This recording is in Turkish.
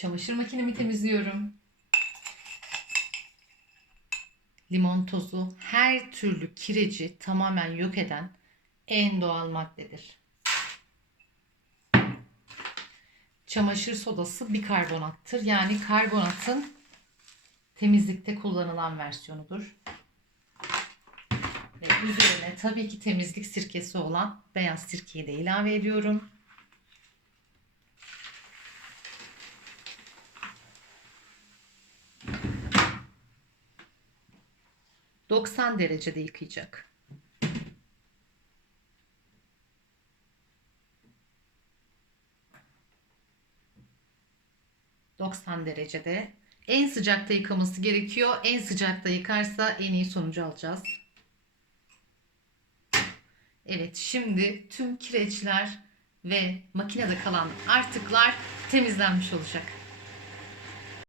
Çamaşır makinemi temizliyorum. Limon tozu her türlü kireci tamamen yok eden en doğal maddedir. Çamaşır sodası bikarbonattır. Yani karbonatın temizlikte kullanılan versiyonudur. Ve üzerine tabii ki temizlik sirkesi olan beyaz sirkeyi de ilave ediyorum. ...90 derecede yıkayacak. ...90 derecede... ...en sıcakta yıkaması gerekiyor. En sıcakta yıkarsa en iyi sonucu alacağız. Evet şimdi tüm kireçler ve makinede kalan artıklar temizlenmiş olacak.